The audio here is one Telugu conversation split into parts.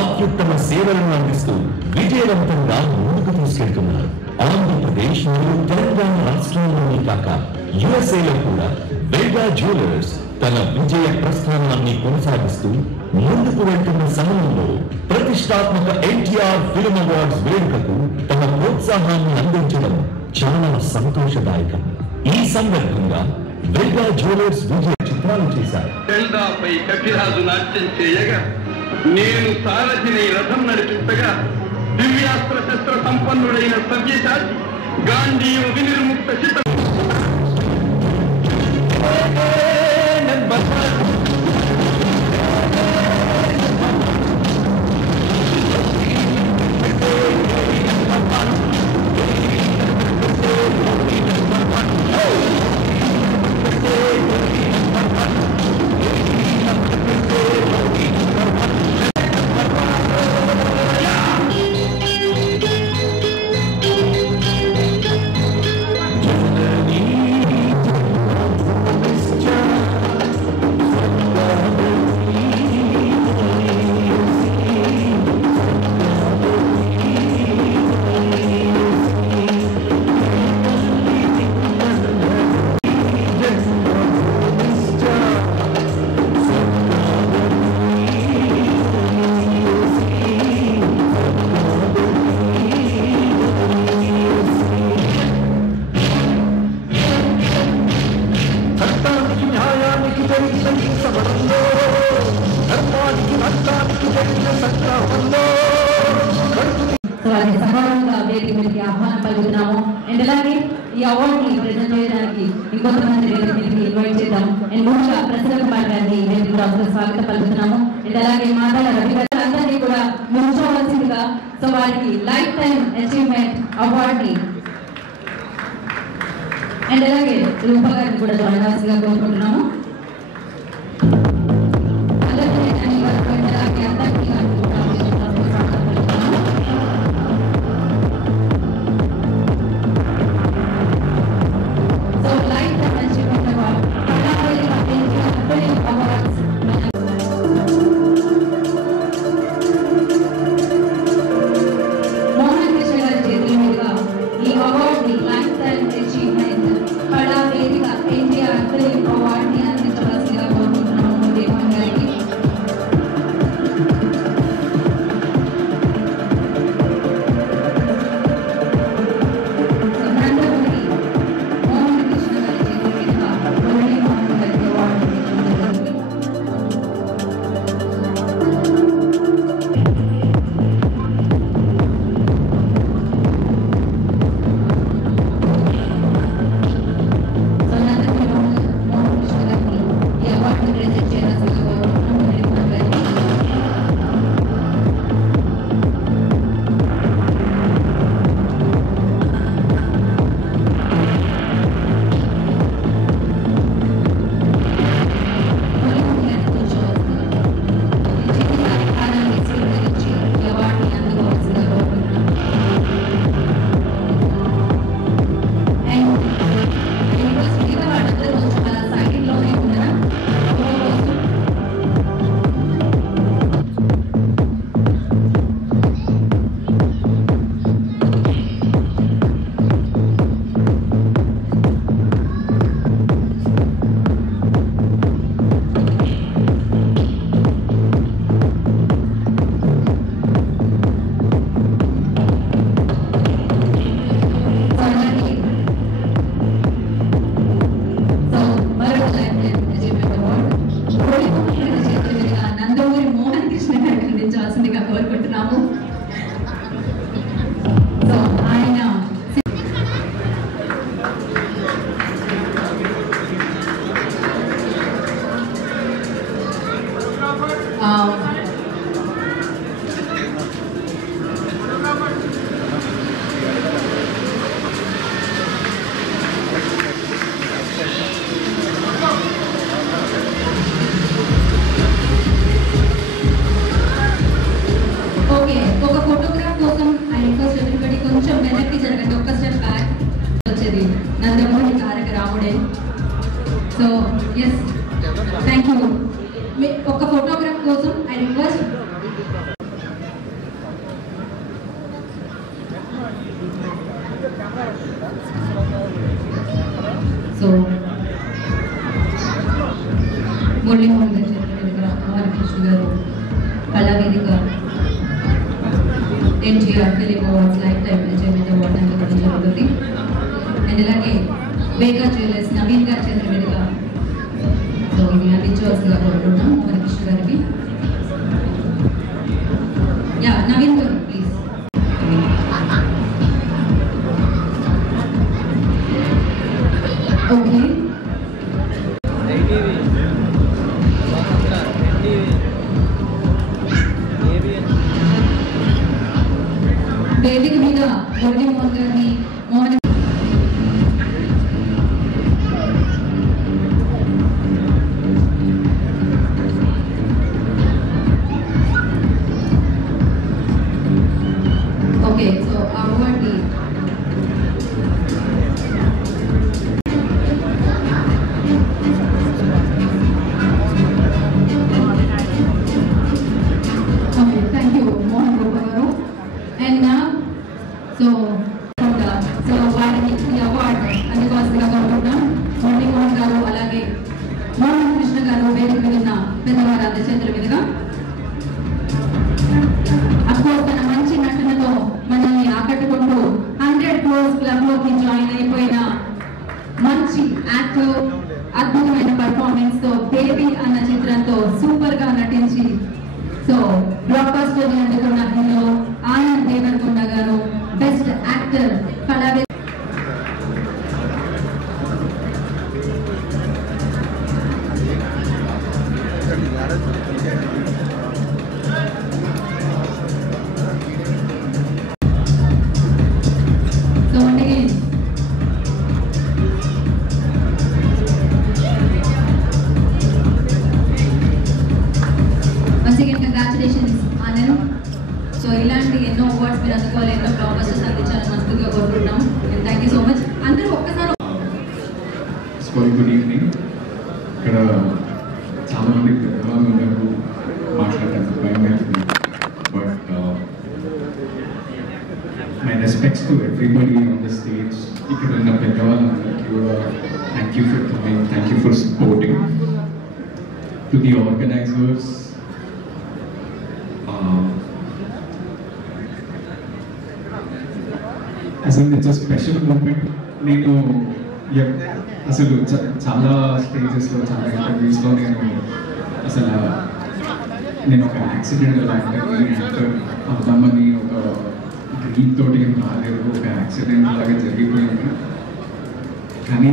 అత్యుత్తమ సేవలను అందిస్తూ విజయవంతంగా ముందుకు తీసుకెళ్తున్నారు. ఆంధ్రప్రదేశ్ మరియు తెలంగాణ రాష్ట్రాల్లోనే కాక యుఎస్ఏలో కూడా వేగా జ్యువెలర్స్ తన విజయ ప్రస్థానాన్ని కొనసాగిస్తూ ముందుకు వెళ్తున్న సమయంలో ప్రతిష్టాత్మక ఎన్టీఆర్ ఫిల్మ్ అవార్డ్స్ వేడుకకు తమ ప్రోత్సాహాన్ని అందించడం చాలా సంతోషదాయకం. ఈ సందర్భంగా వేగా జ్యువెలర్స్ విజయ చిత్రాలు చేశారు. తెల్దాపై కపిరాజు నాట్యం చేయగా నేను సారథిని రథం నడిపించగా దివ్యాస్త్ర శస్త్ర సంపన్నుడైన సవ్యసాచి గాంధీయ వినిర్ముక్త చిత్ర ఆహ్వానం పలుకుతున్నాము. అండ్ అలాగే ఈ అవార్డ్ ని ప్రెజెంట్ చేయడానికి ఇంకొంతమంది ఇన్వైట్ చేద్దాం. అండ్ ముందుగా ప్రసన్న కుమార్ గారిని మేము కూడా స్వాగతం పలుకుతున్నాము. అండ్ అలాగే మాదాల రవి గారు అందరినీ కూడా ముంచవలసిందిగా సో వారికి లైఫ్ టైం అచీవ్మెంట్ అవార్డ్ ని అండ్ అలాగే రూప గారిని కూడా జాయిన్ అవ్వాల్సిందిగా కోరుకుంటున్నాము. Award జరగండి, ఒక్క స్టెప్ బ్యాక్ వచ్చేది నందమూరి తారక రాముడే. So yes, thank you. ఒక ఫోటోగ్రాఫ్ కోసం ఐ రిక్వెస్ట్. సో మురళీమోహన్ గారి చేతుల మీదుగా మోహనకృష్ణ గారు Kalavedika NTR film awards lifetime achievement award అందుకోవడం జరుగుతుంది. అండ్ అలాగే వేగా జ్యువెలర్స్ నవీన్ గారి చేతుల మీదుగా సో ఇది అందించవలసిందిగా కోరుకుంటున్నాం మోహనకృష్ణ గారికి. యా నవీన్ గారు ప్లీజ్. ఓకే, వేదిక మీద మురళీమోహన్ గారిని ఓకే. సో ఆ అవార్డుని okay, thank you Mohan Gopal గారు. అండ్ సో వాళ్ళకి ఈ అవార్డు అందుకోవాల్సిందిగా కోరుకుంటున్నాం మురళీమోహన్ గారు అలాగే మోహన్ కృష్ణ గారు వేదిక మీద ఉన్న పెద్దవారు అందరి చేతుల మీదుగా. అఫ్కోర్స్ తన మంచి నటనతో మనల్ని ఆకట్టుకుంటూ 100 crores క్లబ్ లోకి జాయిన్ అయిపోయిన మంచి యాక్టర్, అద్భుతమైన పర్ఫార్మెన్స్ తో బేబీ అన్న చిత్రంతో సూపర్ గా నటించి సో బ్లాక్ బస్టర్ అందుకున్న హీరో ఆనంద్ దేవరకొండ గారు best actor Kalavedika. So again, once again congratulations Anand. So ఇలాంటి ఎన్నో అవార్డ్స్ మీరు అందుకోవాలి, ఎన్నో బ్లాక్ బస్టర్స్ అందించాలని మనస్ఫూర్తిగా కోరుకుంటున్నాం. And thank you so much. అందరూ ఒక్కసారి గుడ్ ఈవినింగ్. ఇక్కడ చాలా మంది పెద్దవాళ్ళు ఉన్నారు, మాట్లాడటానికి భయం అవుతుంది. But my respects to everybody on the stage. ఇక్కడ ఉన్న పెద్దవాళ్ళందరికీ కూడా thank you for coming, thank you for supporting. To the organisers, అసలు ఇట్స్ అ స్పెషల్ మూమెంట్. నేను అసలు చాలా స్టేజెస్లో, చాలా ఇంటర్వ్యూస్లో నేను ఒక యాక్సిడెంటల్ యాక్టర్ అవుదామని ఒక డ్రీమ్ తోటి ఏం రాలేదు, ఒక యాక్సిడెంట్ లాగా జరిగిపోయింది. కానీ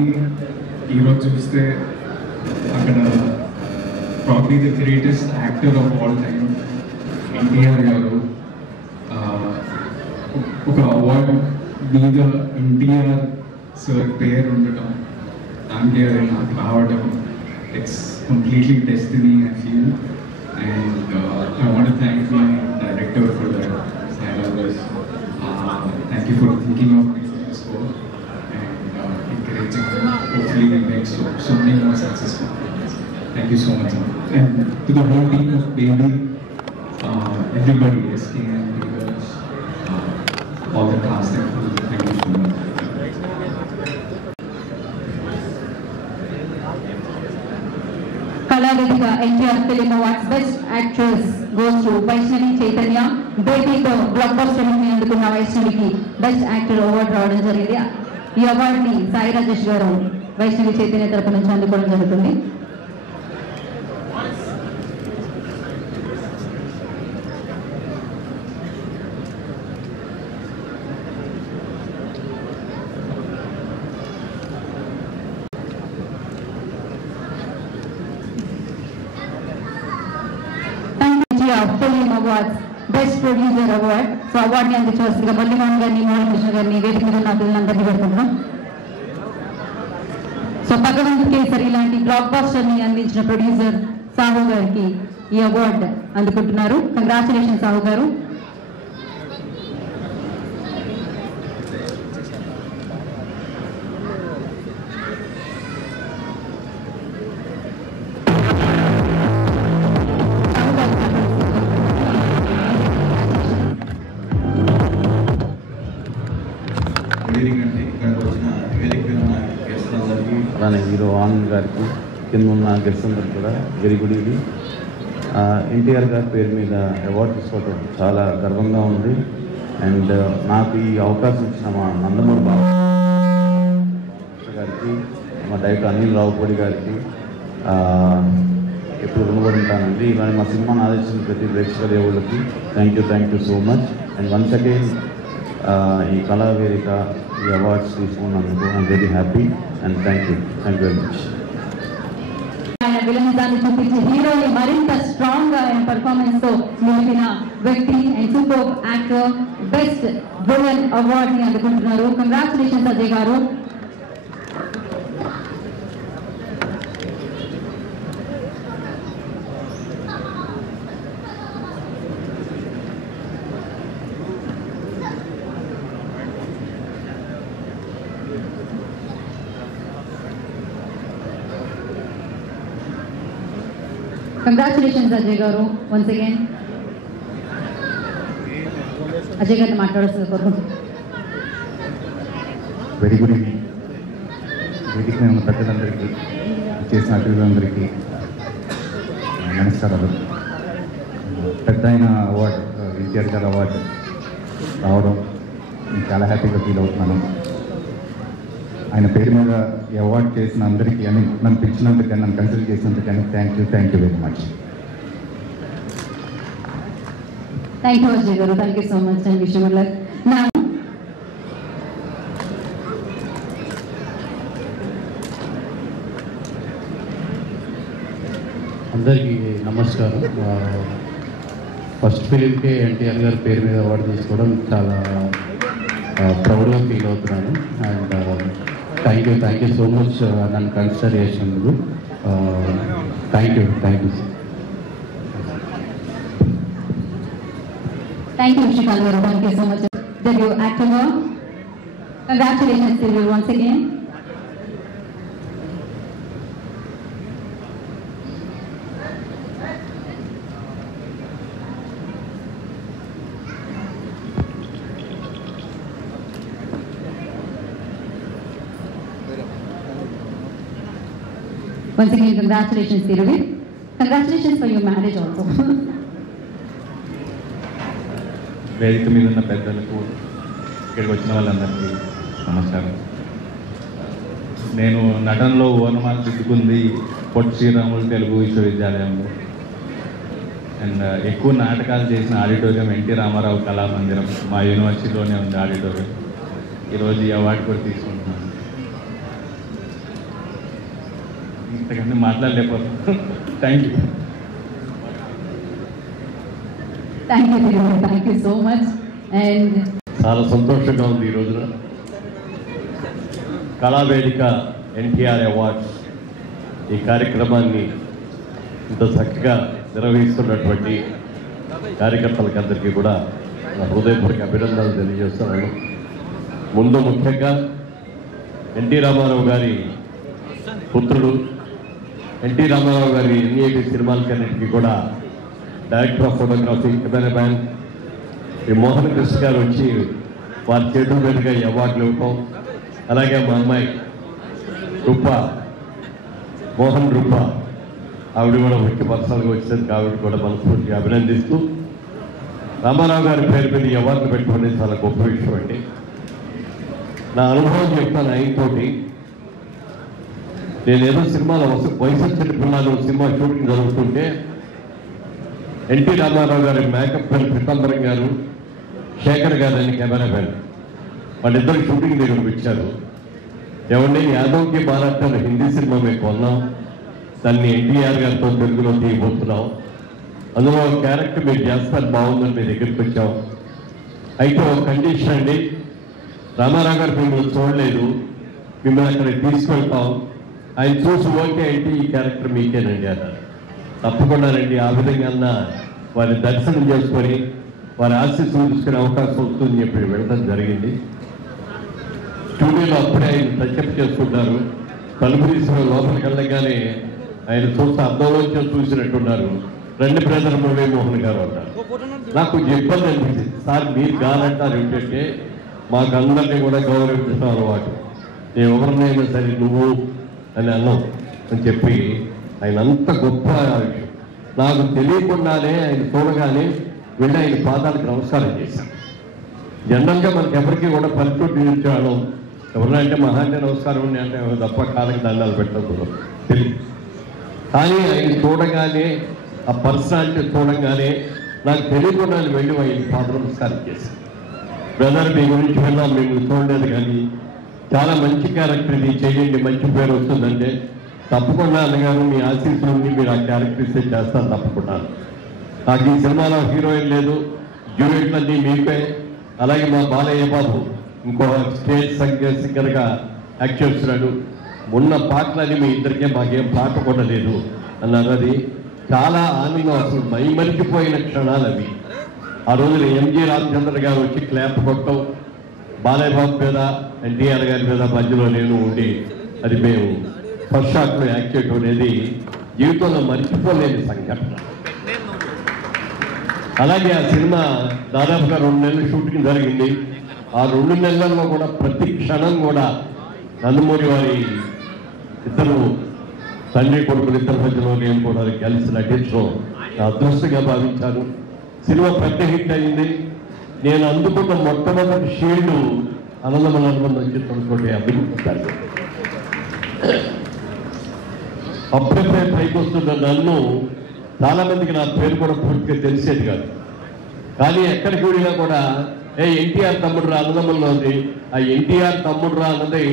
ఈరోజు చూస్తే అక్కడ probably the greatest actor of all time NTR గారు ఒక అవార్డు మీద ఎన్టీఆర్ సార్ పేరు ఉండటం, దానికి అది నాకు రావడం, it's completely destiny I feel. And I want to thank my director for that, Sairaj. Thank you for thinking of me for this work and encouraging me. Hopefully we make so many more successful things. Thank you so much. And to the whole team of Baby, everybody, SKM, viewers, all the cast and crew, thank you so much. Kalavedika NTR film awards best actress goes to Vaishnavi Chaitanya. బేబీతో బ్లాక్ బస్టర్ ని అందుకున్న వైష్ణవికి బెస్ట్ యాక్టర్ అవార్డు రావడం జరిగింది. ఈ అవార్డుని సాయి రాజేష్ గారు వైష్ణవి చైతన్య తరపు నుంచి అందుకోవడం జరుగుతుంది. Film awards best producer award. So అవార్డుని అందించవలసిందిగా మురళీమోహన్ గారిని, మోహన్ కృష్ణ గారిని, వేదిక మీద ఉన్న పిల్లలందరినీ పెడుతున్నాం. సో భగవంత్ కేసరి లాంటి బ్లాక్ బస్టర్ ని అందించిన ప్రొడ్యూసర్ సాహు గారికి ఈ అవార్డు అందుకుంటున్నారు. కంగ్రాచులేషన్ సాహు గారు. వెరీ అంటే ఇక్కడికి వచ్చిన వేదిక మీద ఉన్న గెస్ట్లు అందరికీ అలానే హీరో ఆనంద్ గారికి కింద ఉన్న గెస్ట్ అందరికి కూడా వెరీ గుడ్ ఈవినింగ్. ఎన్టీఆర్ గారి పేరు మీద అవార్డు తీసుకోవడం చాలా గర్వంగా ఉంది. అండ్ నాకు ఈ అవకాశం ఇచ్చిన మా నందమూరి బాబు గారికి, మా డైరెక్టర్ అనిల్ రావుపూడి గారికి ఎప్పుడు రుణపడి ఉంటానండి. ఇలానే మా సినిమాను ఆదర్శించిన ప్రతి ప్రేక్షక దేవుళ్ళకి thank you so much. And once again ఈ కళావేదిక ఈ అవార్డ్స్ తీసుకున్నందుకు I'm very happy and thank you very much. ఆయన విలనిజాన్ని చూపించి హీరోని మరింత స్ట్రాంగ్ గా ఆయన పర్ఫార్మెన్స్ తో నిలిపిన వ్యక్తి and super actor best villain award ని అందుకుంటున్నారు. కంగ్రాచులేషన్స్ అజయ్ గారు. Congratulations, Ajay Garu, once again. Ajay Garu మాట్లాడుతున్నారు. Very good evening. వేదిక మీద ఉన్న పెద్దలందరికీ, చేసిన అతిథులందరికీ నమస్కారాలు. పెద్ద అయిన అవార్డు ఎన్టీఆర్ గారి అవార్డు రావడం నేను చాలా హ్యాపీగా ఫీల్ అవుతున్నాను. ఆయన పేరు మీద ఈ అవార్డు చేసిన అందరికీ అని నన్ను పిలిచినందుకని, నన్ను కన్సిడర్ చేసినందుకని thank you very much. Thank you Ajay గారు. Thank you so much and wish you good luck. అందరికీ నమస్కారం. ఫస్ట్ ఫిలింకే ఎన్టీఆర్ గారి పేరు మీద అవార్డు తీసుకోవడం చాలా ప్రౌడ్గా ఫీల్ అవుతున్నాను. And thank you so much నన్ను కన్సిడర్ చేసినందుకు. Thank you Vishal garu. Thank you so much. Debut actor. Congratulations to you once again. Once again, congratulations, Thiruvi. Congratulations for your marriage also. వేదిక మీద ఉన్న పెద్దలకు, ఇక్కడికి వచ్చిన వాళ్ళందరికీ నమస్కారం. నేను నటనలో ఓనమాలు దిద్దుకుంది పొట్టి శ్రీరాములు తెలుగు విశ్వవిద్యాలయంలో. అండ్ ఎక్కువ నాటకాలు చేసిన ఆడిటోరియం ఎన్టీ రామారావు కళామందిరం, మా యూనివర్సిటీలోనే ఉంది ఆడిటోరియం. ఈరోజు ఈ అవార్డు కూడా తీసుకుంటున్నాను. ఇంతకన్నా మాట్లాడలేకపోతున్నాను. Thank you. Thank you so much. And చాలా సంతోషంగా ఉంది ఈ రోజున కళావేదిక ఎన్టీఆర్ అవార్డ్స్ ఈ కార్యక్రమాన్ని ఇంత చక్కగా నిర్వహిస్తున్నటువంటి కార్యకర్తలకు అందరికీ కూడా నా హృదయపూర్వక అభినందనలు తెలియజేస్తున్నాను. ముందు ముఖ్యంగా ఎన్టీ రామారావు గారి పుత్రుడు, ఎన్టీ రామారావు గారి ఎన్ఏటి సినిమాలకన్నింటికీ కూడా డైరెక్టర్ ఆఫ్ ఫోటోగ్రఫీ కెమెరామ్యాన్ ఈ మోహన్ కృష్ణ గారు వచ్చి వారి చేతుల మీదుగా ఈ అవార్డులు ఇవ్వటం, అలాగే మా అమ్మాయి మోహన్ రూప ఆవిడ కూడా ముఖ్య పర్సనల్గా వచ్చింది. ఆవిడ కూడా మనస్ఫూర్తిగా అభినందిస్తూ, రామారావు గారి పేరు మీద ఈ అవార్డులు పెట్టుకోవడం చాలా గొప్ప విషయం అండి. నా అనుభవం చెప్తాను ఆయనతోటి. నేనేదో సినిమాలో వయసు వచ్చిన పిల్లలు సినిమా షూటింగ్ జరుగుతుంటే ఎన్టీ రామారావు గారి మేకప్ మ్యాన్ పీతాంబరం గారు, శేఖర్ గారు అని కెమెరామ్యాన్, వాళ్ళిద్దరు షూటింగ్ దగ్గరకు వచ్చారు. ఎవరిని యాదవ్కి బారాటం హిందీ సినిమా మేము కొన్నాం, దాన్ని ఎన్టీఆర్ గారితో తెలుగులో తీయబోతున్నాం, అందులో ఒక క్యారెక్టర్ మీరు చేస్తారు బాగుందని మీ దగ్గరికి వచ్చాం. అయితే ఒక కండిషన్ అండి, రామారావు గారు మిమ్మల్ని చూడలేదు, మిమ్మల్ని అక్కడికి తీసుకెళ్తాం, ఆయన చూసి ఓకే అంటే ఈ క్యారెక్టర్ మీకేనండి అన్నారు. తప్పకుండానండి, ఆ విధంగా వారి దర్శనం చేసుకొని వారి ఆశీస్సులు తీసుకునే అవకాశం వస్తుందని చెప్పి వెళ్ళడం జరిగింది. స్టూడియోలో అప్పుడే ఆయన టచ్అప్ చేసుకుంటారు. తలుపు తీసుకుని లోపలికి వెళ్ళగానే ఆయన చూస్తే అర్థంలోంచి చూసినట్టున్నారు. రెండు బ్రదర్ మురళీ మోహన్ గారు అన్నారు. నాకు కొంచెం ఇబ్బంది అనిపించింది. సార్ మీరు కాదంటారు ఏంటంటే మాకందరినీ కూడా గౌరవించడం అలవాటు. నేను ఎవరినైనా సరే నువ్వు అని అన్నాం అని చెప్పి ఆయన అంత గొప్ప విషయం. నాకు తెలియకుండానే ఆయన చూడగానే వెళ్ళి ఆయన పాదాలకు నమస్కారం చేశాను. జనరల్గా మనకి ఎవరికి కూడా పల్లెటూరు నిలిచాను, ఎవరైనా అంటే మహా అంటే నమస్కారం ఉండి అంటే తప్ప కాళ్ళకి దండాలు పెట్టకూడదు తెలియదు. కానీ ఆయన చూడగానే ఆ పర్సనాలిటీ చూడగానే నాకు తెలియకుండా వెళ్ళి ఆయన పాద నమస్కారం చేశాను. బ్రదర్ మీ గురించి విన్నాం, మేము చూడలేదు కానీ చాలా మంచి క్యారెక్టర్ ఇది, చేయండి మంచి పేరు వస్తుందంటే తప్పకుండా అన్నగారు మీ ఆశీస్సులు ఉండి మీరు ఆ క్యారెక్టర్ ఇస్తే చేస్తాను తప్పకుండా. నాకు ఈ సినిమాలో హీరోయిన్ లేదు, డ్యూయెట్లన్నీ మీపే. అలాగే మా బాలయ్య బాబు ఇంకో స్టేజ్ సింగర్గా యాక్ట్ చేస్తున్నాడు. ఉన్న పాటలన్నీ మీ ఇద్దరికే మాకేం పాట కూడా లేదు అన్నారు. అది చాలా ఆనందం, అసలు మైమరిచిపోయిన క్షణాలు అవి. ఆ రోజున ఎంజి రామచంద్ర గారు వచ్చి క్లాప్ కొట్టడం, బాలయ్య బాబు మీద ఎన్టీఆర్ గారి మీద మధ్యలో నేను ఉండి అది మేము ఫస్ట్ షాట్లో యాక్ట్ చేయడం అనేది జీవితంలో మర్చిపోలేని సంఘటన. అలాగే ఆ సినిమా దాదాపుగా 2 నెలలు షూటింగ్ జరిగింది. ఆ 2 నెలల్లో కూడా ప్రతి క్షణం కూడా నందమూరి వారి ఇద్దరు తండ్రి కొడుకులు ఇద్దరి మధ్యలో నేను కూడా కలిసి నటించడం నా అదృష్టంగా భావించాను. సినిమా పెద్ద హిట్ అయింది. నేను అందుకున్న మొట్టమొదటి షీల్డ్ అనందమల అనుబంధం చిత్రంతో అభివృద్ధి. అప్పుడప్పుడే పైకి వస్తున్న నన్ను చాలా మందికి నా పేరు కూడా పూర్తిగా తెలిసేది కాదు. కానీ ఎక్కడికి వెళ్ళినా కూడా ఎన్టీఆర్ తమ్ముడు రా అన్నదమ్ముల్లో ఉంది. ఆ ఎన్టీఆర్ తమ్ముడు రా అన్నది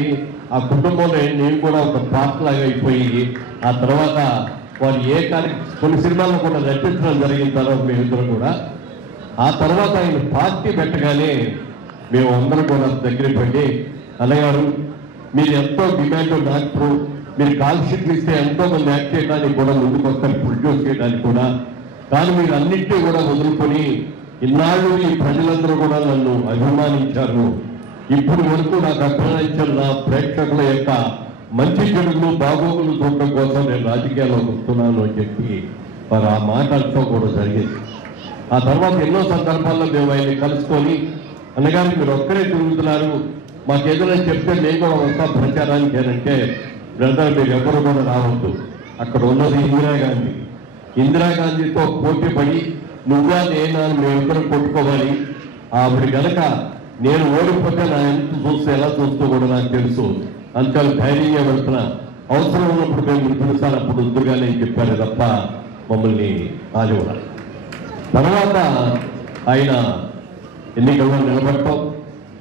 ఆ కుటుంబంలో నేను కూడా ఒక పార్ట్ లాగా అయిపోయి ఆ తర్వాత వారు కొన్ని సినిమాల్లో కూడా నటించడం జరిగిన తర్వాత మేమిద్దరం కూడా ఆ తర్వాత ఆయన పార్టీ పెట్టగానే మేము అందరం కూడా దగ్గరికి వెళ్ళి అన్నగారు మీరు ఎంతో డిమాండ్ డాక్టరు, మీరు కాల్ షీట్లు ఇస్తే ఎంతో మంది యాక్ట్ చేయడానికి కూడా ముందుకు వస్తారు, ప్రొడ్యూస్ చేయడానికి కూడా. కానీ మీరు అన్నింటినీ కూడా వదులుకొని ఇన్నాళ్ళు ఈ ప్రజలందరూ కూడా నన్ను అభిమానించారు. ఇప్పుడు వరకు నాకు అభిమానించిన నా ప్రేక్షకుల యొక్క మంచి చెడులు బాగోగులు చూడటం కోసం నేను రాజకీయాల్లోకి వస్తున్నాను అని చెప్పి వారు ఆ మాటలతో కూడా జరిగింది. ఆ తర్వాత ఎన్నో సందర్భాల్లో మేము ఆయన్ని కలుసుకొని అన్నగారు మీరు ఒక్కరే తిరుగుతున్నారు, మాకు ఏదైనా చెప్తే నేను కూడా వస్తా ప్రచారానికి అంటే బ్రదర్ మీరు ఎవరు కూడా రావద్దు, అక్కడ ఉన్నది ఇందిరాగాంధీ. ఇందిరాగాంధీతో పోటీ పడి నువ్వా నేనా మేమిద్దరం కొట్టుకోవాలి. ఆవిడ కనుక నేను ఓడిపోతే నా ఎంత చూస్తే ఎలా చూస్తూ కూడా నాకు తెలుసు, అంతలో ధైర్యంగా వెళ్తున్నా, అవసరం ఉన్నప్పుడు మేము పిలుస్తాను అప్పుడు వద్దుగానే చెప్పారు తప్ప మమ్మల్ని ఆదివారం. తర్వాత ఆయన ఎన్నికల్లో నిలబడటం,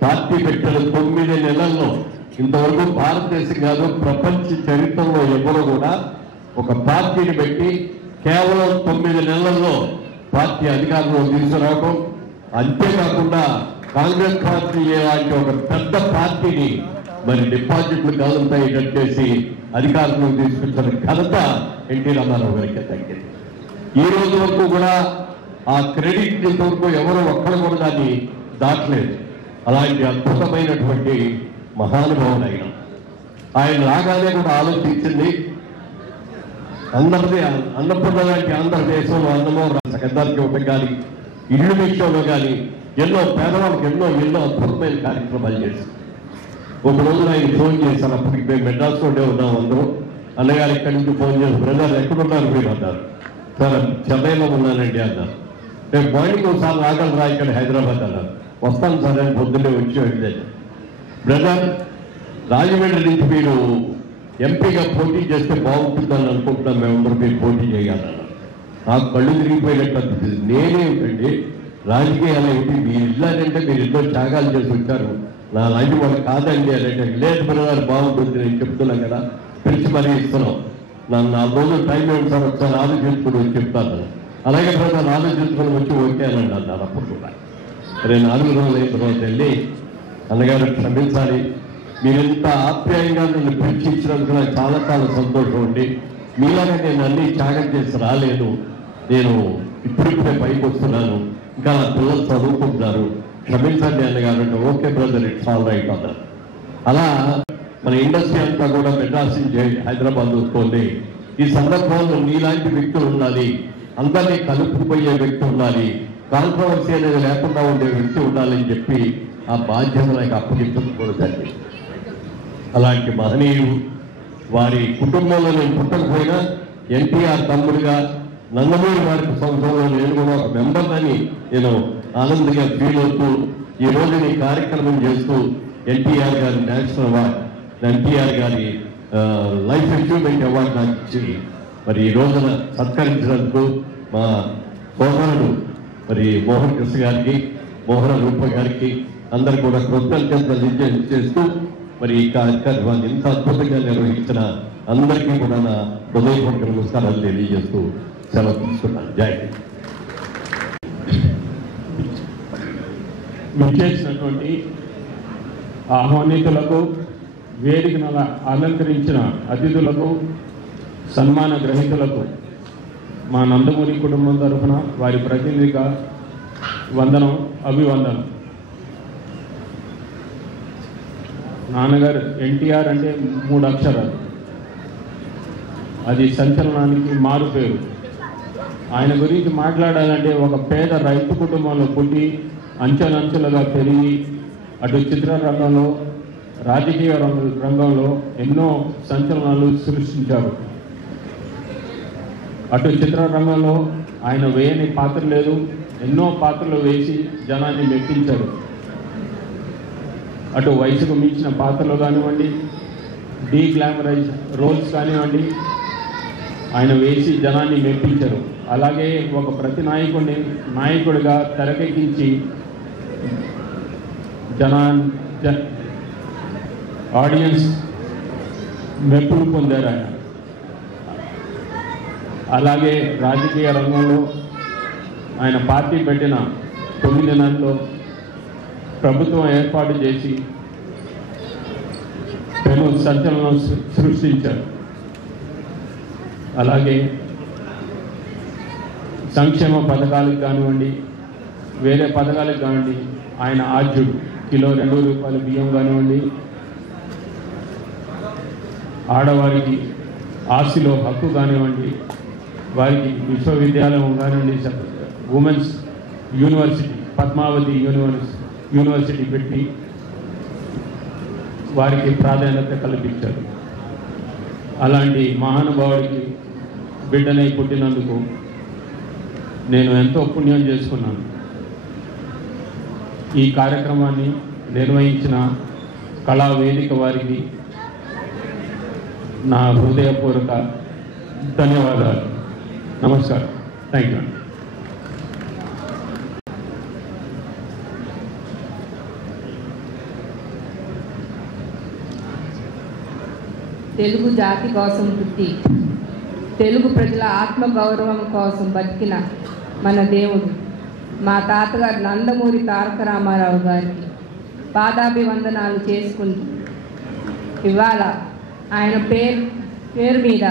పార్టీ పెట్టిన 9 నెలల్లో ఇంతవరకు భారతదేశం కాదు ప్రపంచ చరిత్రలో ఎవరు కూడా ఒక పార్టీని పెట్టి కేవలం 9 నెలల్లో పార్టీ అధికారంలో తీసుకురావడం. అంతేకాకుండా కాంగ్రెస్ పార్టీ లాంటి ఒక పెద్ద పార్టీని మరి డిపాజిట్లు కాలంపై కట్టేసి అధికారంలో తీసుకొచ్చిన ఘనత ఎన్టీ రామారావు గారికి తగ్గింది. ఈ రోజు వరకు కూడా ఆ క్రెడిట్ వరకు ఎవరు ఒక్కరు కూడా దాన్ని దాటలేదు. అలాంటి అద్భుతమైనటువంటి మహానుభావుడు ఆయన రాగానే కూడా ఆలోచించింది అందరిది అన్నపూర్ణ లాంటి ఆంధ్రదేశంలో అన్నమో సగంధానికి ఇవ్వడం కానీ ఇళ్ళు విషయంలో కానీ ఎన్నో పేదవాళ్ళకి ఎన్నో అద్భుతమైన కార్యక్రమాలు చేశారు. ఒక రోజు ఆయన ఫోన్ చేశాను, అప్పటికి మేము మెడ్రాస్లోనే ఉన్నాం అందరూ. అన్నగారు ఇక్కడి నుంచి ఫోన్ చేసి బ్రదర్ ఎక్కడున్నారు మీరు అన్నారు. సార్ చెన్నైలో ఉన్నానండి అన్నారు. రేపు మార్నింగ్ ఒకసారి రాగలరా ఇక్కడ హైదరాబాద్ అన్నారు. వస్తాను సార్ అని పొద్దున్నే వచ్చి వెళ్ళాను. బ్రదర్ రాజమండ్రి నుంచి మీరు ఎంపీగా పోటీ చేస్తే బాగుంటుందని అనుకుంటున్నాం, మేమందరూ మీరు పోటీ చేయాలన్నారు. నాకు కళ్ళు తిరిగిపోయినట్టు అనిపిస్తుంది. నేనేమిటండి రాజకీయాలు ఏంటి, మీరు ఇల్లారంటే మీరు ఎన్నో త్యాగాలు చేసి వచ్చారు, నా లాంటి వాళ్ళు కాదండి అని అంటే లేదు బ్రదర్ బాగుంటుంది నేను చెప్తున్నాను కదా, పిలిచి మరీ ఇస్తున్నాం, నన్ను 4 రోజులు టైం ఏంటి సార్ ఒకసారి ఆలోచించుకుని వచ్చి చెప్తాను. అలాగే బ్రదర్ ఆలోచించుకొని వచ్చి ఓకే అని అన్నారు. అప్పుడు కూడా అరే 4 రోజులు అయిన తర్వాత వెళ్ళి అన్నగారు క్షమించాలి, మీరు ఇంత ఆప్యాయంగా నన్ను పిలిచి ఇచ్చినందుకు నాకు చాలా చాలా సంతోషం అండి. మీలాగే నేను అన్ని త్యాగం చేసి రాలేదు, నేను ఇప్పుడిప్పుడే పైకి వస్తున్నాను, ఇంకా నా పిల్లలు చదువుకుంటున్నారు, క్షమించండి అన్నగారు అంటే okay brother it's all right అన్నారు. అలా మన ఇండస్ట్రీ అంతా కూడా మెడ్రాస్ నుంచి హైదరాబాద్ వస్తుంది. ఈ సందర్భంలో నీలాంటి వ్యక్తులు ఉండాలి, అందరినీ కలుపుకుపోయే వ్యక్తి ఉండాలి, కాంట్రవర్సీ అనేది లేకుండా ఉండే వ్యక్తి ఉండాలని చెప్పి ఆ బాధ్యత నాకు అప్పగించకూడదండి. అలాంటి మహనీయుడు వారి కుటుంబంలో నేను పుట్టకపోయినా ఎన్టీఆర్ తమ్ముడుగా నందమూరి వారికి సంవత్సరంలో నేను కూడా ఒక మెంబర్ని నేను ఆనందంగా ఫీల్ అవుతూ ఈ రోజు ఈ కార్యక్రమం చేస్తూ ఎన్టీఆర్ గారి నేషనల్ అవార్డ్, ఎన్టీఆర్ గారి లైఫ్ అచీవ్మెంట్ అవార్డు నాకు ఇచ్చి మరి ఈ రోజున సత్కరించినందుకు మా సోదరుడు మరి మోహన్ కృష్ణ గారికి, మోహన రూప గారికి అందరు కూడా కృతజ్ఞతలు చేస్తూ మరి ఈ కార్యక్రమాన్ని ఇంత అద్భుతంగా నిర్వహించిన అందరికీ కూడా నా హృదయపూర్వక నమస్కారాలు తెలియజేస్తూ సెలవు తీసుకున్నాను. జై హింద్. విచ్చేసినటువంటి ఆహ్వానితులకు, వేదికను అలంకరించిన అతిథులకు, సన్మాన గ్రహీతలకు మా నందమూరి కుటుంబం తరఫున వారి ప్రతినిధిగా వందనం, అభివందనం. నాన్నగారు ఎన్టీఆర్ అంటే 3 అక్షరాలు, అది సంచలనానికి మారు పేరు. ఆయన గురించి మాట్లాడాలంటే ఒక పేద రైతు కుటుంబంలో పుట్టి అంచెలంచెలుగా పెరిగి అటు చిత్రరంగంలో, రాజకీయ రంగంలో ఎన్నో సంచలనాలు సృష్టించారు. అటు చిత్రరంగంలో ఆయన వేయని పాత్ర లేదు, ఎన్నో పాత్రలు వేసి జనాన్ని మెప్పించారు. అటు వయసుకు మించిన పాత్రలు కానివ్వండి, డీగ్లామరైజ్ రోల్స్ కానివ్వండి, ఆయన వేసి జనాన్ని మెప్పించారు. అలాగే ఒక ప్రతి నాయకుడిగా తెరకెక్కించి ఆడియన్స్ మెప్పులు పొందారు ఆయన. అలాగే రాజకీయ రంగంలో ఆయన పార్టీ పెట్టిన 9 నెలల్లో ప్రభుత్వం ఏర్పాటు చేసి పెను సంచలనం సృష్టించారు. అలాగే సంక్షేమ పథకాలకు కానివ్వండి, వేరే పథకాలకు కానివ్వండి ఆయన ఆద్యుడు. కిలో 2 రూపాయల బియ్యం కానివ్వండి, ఆడవారికి ఆస్తిలో హక్కు కానివ్వండి, వారికి విశ్వవిద్యాలయం కానివ్వండి, ఉమెన్స్ యూనివర్సిటీ, పద్మావతి యూనివర్సిటీ పెట్టి వారికి ప్రాధాన్యత కల్పించారు. అలాంటి మహానుభావుడికి బిడ్డనై పుట్టినందుకు నేను ఎంతో పుణ్యం చేసుకున్నాను. ఈ కార్యక్రమాన్ని నిర్వహించిన కళా వేదిక వారికి నా హృదయపూర్వక ధన్యవాదాలు. నమస్కారం. Thank you. తెలుగు జాతి కోసం పుట్టి తెలుగు ప్రజల ఆత్మగౌరవం కోసం బతికిన మన దేవుడు మా తాతగారు నందమూరి తారక రామారావు గారికి పాదాభివందనాలు చేసుకుంటూ ఇవాళ ఆయన పేరు మీద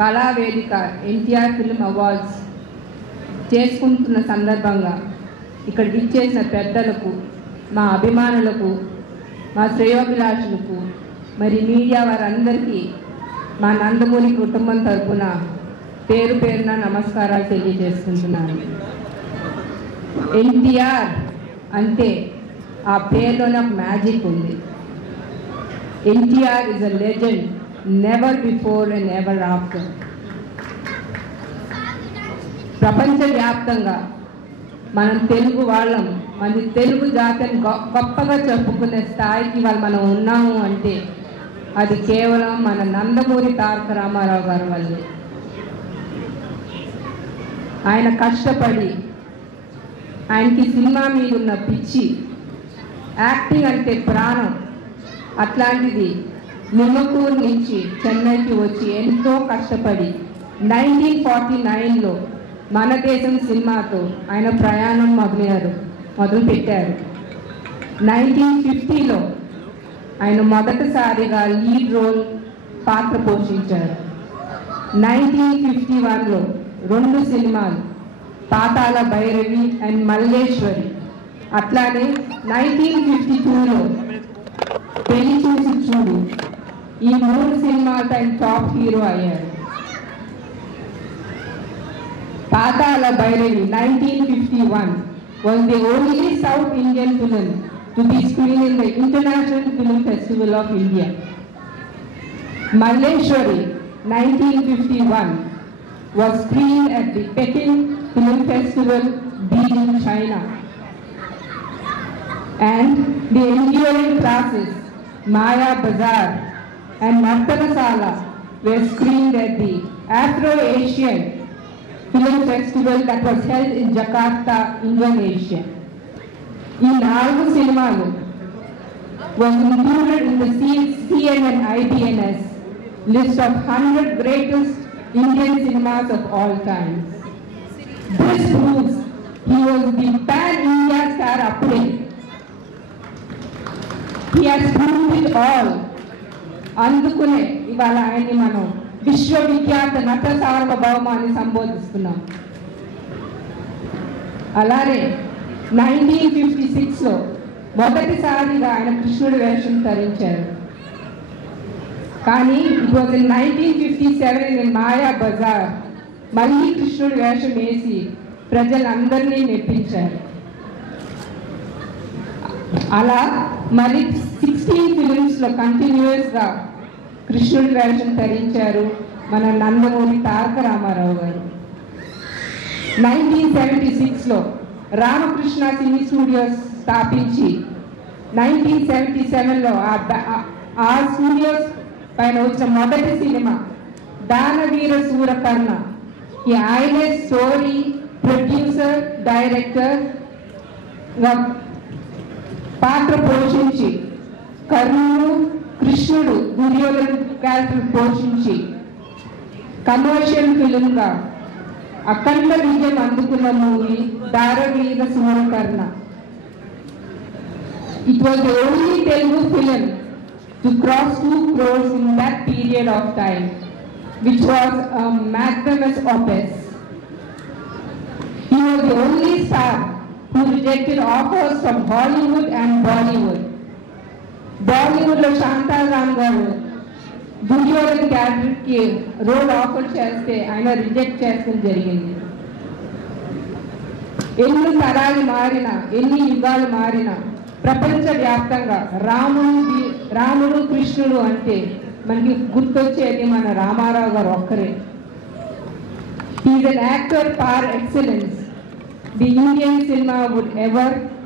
కళావేదిక ఎన్టీఆర్ ఫిల్మ్ అవార్డ్స్ చేసుకుంటున్న సందర్భంగా ఇక్కడికి ఇచ్చేసిన పెద్దలకు, మా అభిమానులకు, మా శ్రేయోభిలాషులకు, మరి మీడియా వారందరికీ మా నందమూరి కుటుంబం తరపున పేరు పేరున నమస్కారాలు తెలియజేసుకుంటున్నాను. ఎన్టీఆర్ అంటే ఆ పేరులోనే ఒక మ్యాజిక్ ఉంది. NTR is a legend, never before and never after. ప్రపంచవ్యాప్తంగా మనం తెలుగు వాళ్ళం, మన తెలుగు జాతిని గొప్పగా చెప్పుకునే స్థాయికి మనం ఉన్నాము అంటే అది కేవలం మన నందమూరి తారక రామారావు గారి వల్లే. ఆయన కష్టపడి, ఆయనకి సినిమా మీద ఉన్న పిచ్చి, యాక్టింగ్ అంటే ప్రాణం. అట్లాంటిది నిమ్మకూరు నుంచి చెన్నైకి వచ్చి ఎంతో కష్టపడి 1949లో మన దేశం సినిమాతో ఆయన ప్రయాణం మొదలుపెట్టారు. 1950లో ఆయన మొదటిసారిగా లీడ్ రోల్ పాత్ర పోషించారు. 1951లో 2 సినిమాలు, పాతాళ భైరవి అండ్ మల్లేశ్వరి. అట్లానే 1952లో పెళ్లి చూసి చూడు. ఈ 3 సినిమాలతో ఆయన టాప్ హీరో అయ్యారు. పాతాళ Bhairavi 1951 was the only South Indian film to be screened in the International Film Festival of India. Malleshwari, 1951, was screened at the Peking Film Festival, Beijing, China. And the enduring classes, Maya Bazaar and Nartanasala, were screened at the Afro-Asian Film Festival that was held in Jakarta, Indonesia. ఈ 4 సినిమాలు was included in the CNN IBNS list of 100 greatest Indian cinemas of all time. This proves he was the pan-India star appude. He has proved it all. అందుకునే ఇవాళ ఆయన్ని మనం విశ్వవిఖ్యాత నట సార్వభౌమాన్ని సంబోధిస్తున్నాం. అలానే 1956లో మొదటిసారిగా ఆయన కృష్ణుడి వేషం ధరించారు. కానీ ఇట్ వాజ్ ఇన్ 1957 ఇన్ మాయా బజార్ మళ్ళీ కృష్ణుడి వేషం వేసి ప్రజలందరినీ మెప్పించారు. అలా మరి 16 ఫిలిమ్స్లో కంటిన్యూస్గా కృష్ణుడి వేషం ధరించారు మన నందమూరి తారక రామారావు గారు. 1976లో రామకృష్ణ సినీ స్టూడియోస్ స్థాపించి 1977లో ఆ స్టూడియోస్ పైన వచ్చిన మొదటి సినిమా దానవీర సూరకర్ణ. ఆయనే స్టోరీ, ప్రొడ్యూసర్, డైరెక్టర్ పాత్ర పోషించి కర్ణుడు, కృష్ణుడు, దుర్యోధన క్యారెక్టర్ పోషించి కమర్షియల్ ఫిలింగా అఖండ విజయం అందుకున్న movie Danaveera Soora Karna. It was the only Telugu film to cross 2 crores in that period of time, which was a magnanimous opus. He was the only star who rejected offers from Hollywood and Bollywood. బాలీవుడ్లో శాంతారాం గారు దుర్యోధన క్యారెక్టర్కి రోల్ ఆఫర్ చేస్తే ఆయన రిజెక్ట్ చేయడం జరిగింది. ఎన్ని తరాలు మారినా, ఎన్ని యుగాలు మారినా ప్రపంచవ్యాప్తంగా రాముడు కృష్ణుడు అంటే మనకి గుర్తొచ్చేది మన రామారావు గారు ఒక్కరే. Is an actor par excellence the Indian cinema would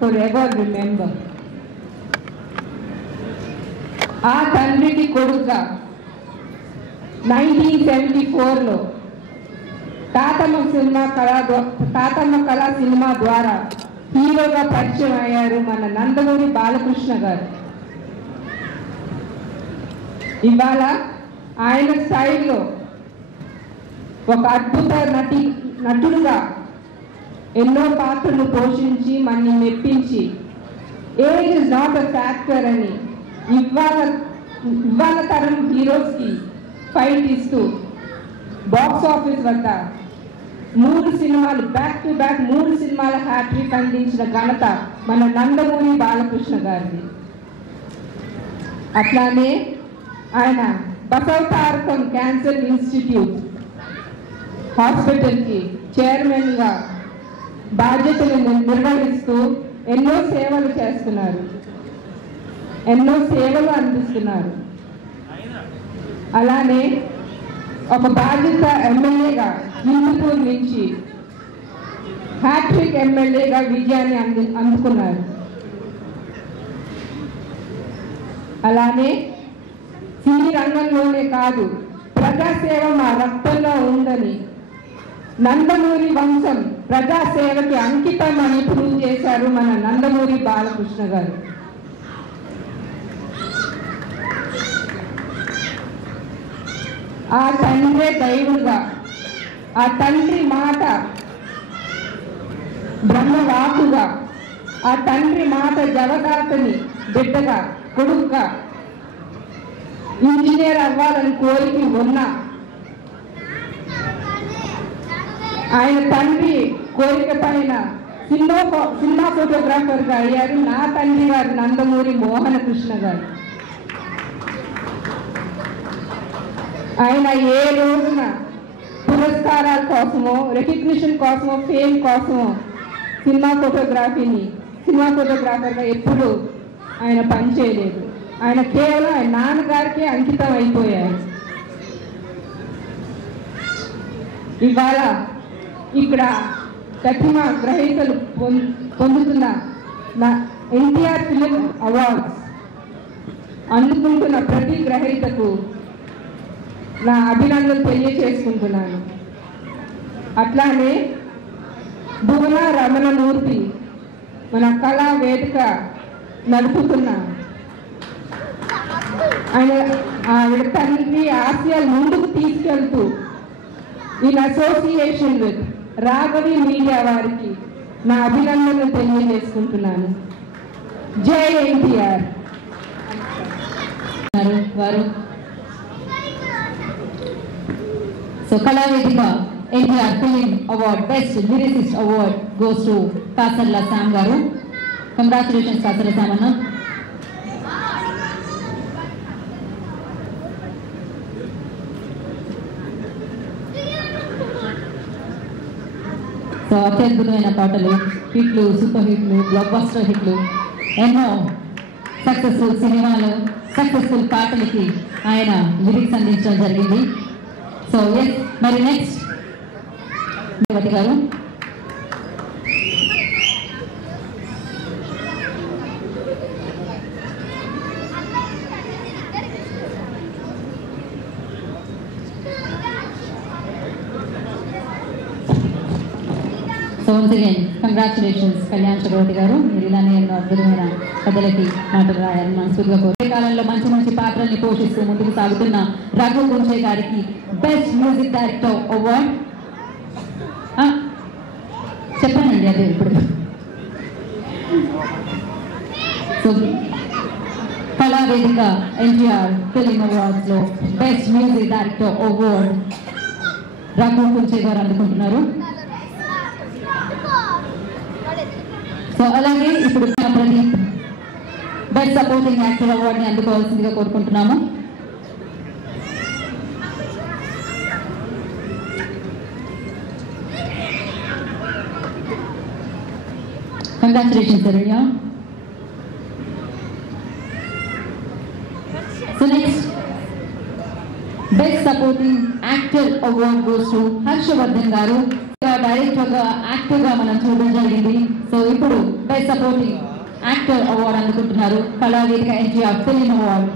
for ever remember. ఆ తండ్రికి కొడుకుగా 1974లో తాతమ్మ కళ సినిమా ద్వారా హీరోగా పరిచయం అయ్యారు మన నందమూరి బాలకృష్ణ గారు. ఇవాళ ఆయన స్థాయిలో ఒక అద్భుత నటుడుగా ఎన్నో పాత్రలు పోషించి మనని మెప్పించి age is not a factor అని ఇవాళ తరం హీరోస్కి ఫైట్ ఇస్తూ బాక్స్ ఆఫీస్ వద్ద 3 సినిమాలు బ్యాక్ టు బ్యాక్ 3 సినిమాల హ్యాట్రిక్ అందించిన ఘనత మన నందమూరి బాలకృష్ణ గారిది. అట్లానే ఆయన బసవతారకం క్యాన్సర్ ఇన్స్టిట్యూట్ హాస్పిటల్కి చైర్మన్గా బాధ్యతలను నిర్వహిస్తూ ఎన్నో సేవలు చేస్తున్నారు, ఎన్నో సేవలు అందిస్తున్నారు. అలానే ఒక బాధ్యత ఎమ్మెల్యేగా హిందూపూర్ నుంచి హ్యాట్రిక్ ఎమ్మెల్యేగా విజయాన్ని అందుకున్నారు. అలానే సినీ రంగంలోనే కాదు ప్రజాసేవ మా రక్తంలో ఉందని నందమూరి వంశం ప్రజాసేవకి అంకితం అని ప్రూవ్ చేశారు మన నందమూరి బాలకృష్ణ గారు. ఆ తండ్రే దైవుగా, ఆ తండ్రి మాట బ్రహ్మవాకుగా, ఆ తండ్రి మాట జవదాతని బిడ్డగా, కొడుకుగా ఇంజనీర్ అవ్వాలని కోరిక ఉన్నా ఆయన తండ్రి కోరిక పైన సినిమా ఫోటోగ్రాఫర్గా అయ్యారు నా తండ్రి గారు నందమూరి మోహన కృష్ణ గారు. ఆయన ఏ రోజున పురస్కారాల కోసమో, రికగ్నిషన్ కోసమో, ఫేమ్ కోసమో సినిమా ఫోటోగ్రాఫర్గా ఎప్పుడు ఆయన పనిచేయలేదు. ఆయన కేవలం ఆయన నాన్నగారికే అంకితం అయిపోయారు. ఇవాళ ఇక్కడ ప్రతిమ గ్రహీతలు పొందుతున్న నా ఎన్టీఆర్ ఫిలిం అవార్డ్స్ అందుకుంటున్న ప్రతి గ్రహీతకు నా అభినందనలు తెలియచేసుకుంటున్నాను. అట్లానే భువన రమణమూర్తి మన కళా వేదిక నడుపుతున్న ఆవిడ తండ్రి ఆశయాలు ముందుకు తీసుకెళ్తూ in association with Raghavi media వారికి నా అభినందనలు తెలియజేసుకుంటున్నాను. జై ఎన్టీఆర్. వారు so Kalavedika NTR film award best lyricist award goes to Kasarla Shyam గారు. కంగ్రాచులేషన్స్ కాసర్ల శామ్ అన్న. సో అత్యద్భుతమైన పాటలు, హిట్లు, సూపర్ హిట్లు, బ్లాక్ బస్టర్ హిట్లు, ఎన్నో సక్సెస్ఫుల్ సినిమాలు, సక్సెస్ఫుల్ పాటలకి ఆయన లిరిక్స్ అందించడం జరిగింది. సో ఎస్, మరి నెక్స్ట్ గారు so once again congratulations Kalyan Chakravarthy గారు. మీరు ఇలానే ఎన్నో అద్భుతమైన కథలకి మాటలు రాయాలని మనస్ఫూర్తిగా కోరే కాలంలో మంచి మంచి పాత్రల్ని పోషిస్తూ ముందుకు సాగుతున్న రఘు గుంచే గారికి బెస్ట్ మ్యూజిక్ డైరెక్టర్ అవార్డ్ చెప్పానండి అదే ఇప్పుడు. So Kalavedika NTR film awards లో best music director award Raghu Kunche గారు అందుకుంటున్నారు. సో అలాగే ఇప్పుడు ప్రదీప్ బెస్ట్ సపోర్టింగ్ యాక్టర్ అవార్డుని అందుకోవాల్సిందిగా కోరుకుంటున్నాము. Congratulations Arunya. So next best supporting actor award goes to Harshavardhan గారు. డైరెక్టర్ గా యాక్టర్ గా మనం చూడడం జరిగింది. సో ఇప్పుడు బెస్ట్ సపోర్టింగ్ యాక్టర్ అవార్డు అందుకుంటున్నారు Kalavedika NTR film award.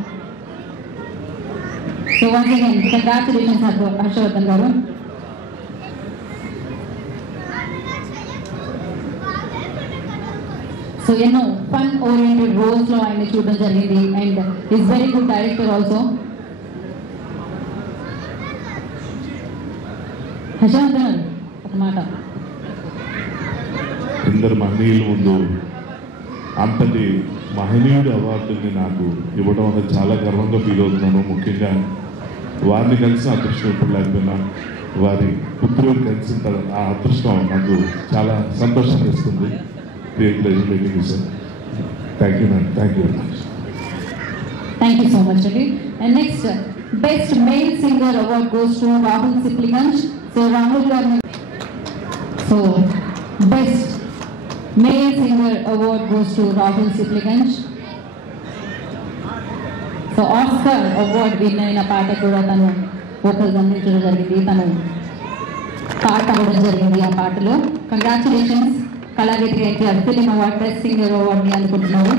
So once again congratulations Harshavardhan గారు. సో ఎన్నో ఫన్ ఓరియంటెడ్ రోల్స్ లో ఆయన చూడడం జరిగింది and is very good director also. Harshavardhan గారు ఒక మాట. ఇందరు మహనీయుల ముందు అంతటి మహనీయుడి అవార్డుని నాకు ఇవ్వడం అనేది చాలా గర్వంగా ఫీల్ అవుతున్నాను. ముఖ్యంగా వారిని కలిసిన అదృష్టం ఎప్పుడు లేకపోయినా వారి పుత్రులు కలిసిన ఆ అదృష్టం నాకు చాలా సంతోషం ఇస్తుంది. Sir thank you ma'am, thank you very much. Thank you so much అండి. And next best male singer award goes to Rahul Sipligunj. So Rahul గారు so best male singer award goes to Rahul Sipligunj. So Oscar award win అయిన పాట కూడా తను వోకల్స్ అందించడం జరిగింది, తను పాట అవ్వడం జరిగింది ఆ పాటలో. Congratulations Kalavedika NTR film award best singer అవార్డుని అందుకుంటున్నారు.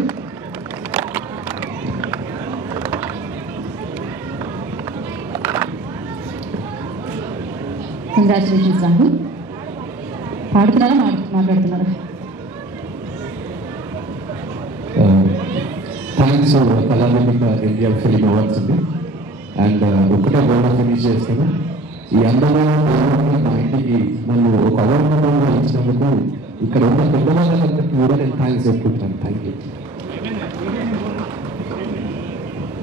కంగ్రాచులేషన్స్ రాహుల్. పాడుతున్నారా మాట్లాడుతున్నారా? Thanks Kalavedika NTR film awards అండి. అండ్ ఒకటే గౌరవ ఫినిష్ చేస్తాను. ఈ అందమైన మా ఇంటికి నన్ను ఒక అవార్డు ఇచ్చినందుకు ఇక్కడ ఉన్న పెద్దవాళ్ళందరికీ కూడా నేను థ్యాంక్స్ చెప్పుకుంటాను. Thank you.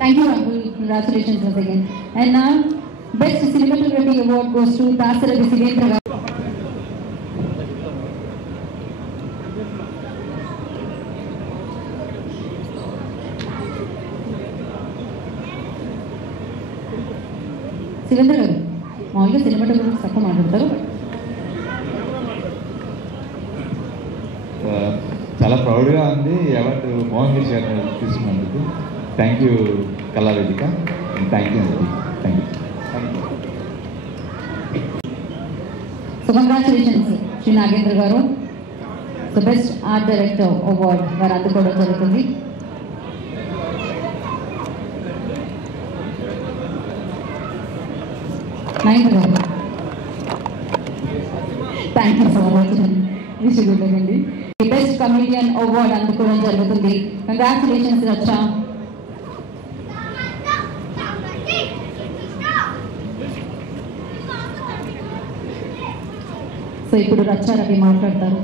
Thank you, Rahul. Congratulations once again. And now, Best Cinematography Award goes to Dasarathi Sivendra garu. Sivendra garu, మామూలుగా సినిమాటోగ్రఫీ తక్కువ మాట్లాడతారు. చాలా ప్రౌడ్గా ఉంది అవార్డు మోహన్ కృష్ణ గారు తీసుకున్నందుకు. Thank you Kalavedika, and thank you అండి. Thank you. So congratulations Shri Nagendra గారు. So best art director award వారు అందుకోవడం జరుగుతుంది. నాగేంద్ర గారు thank you so much. Wish good luck అండి. బెస్ట్ కమెడియన్ అవార్డ్ అందుకోవడం జరుగుతుంది. కంగ్రాచులేషన్స్ రచ్చ. సో ఇప్పుడు రచ్చా రవి మాట్లాడతారు.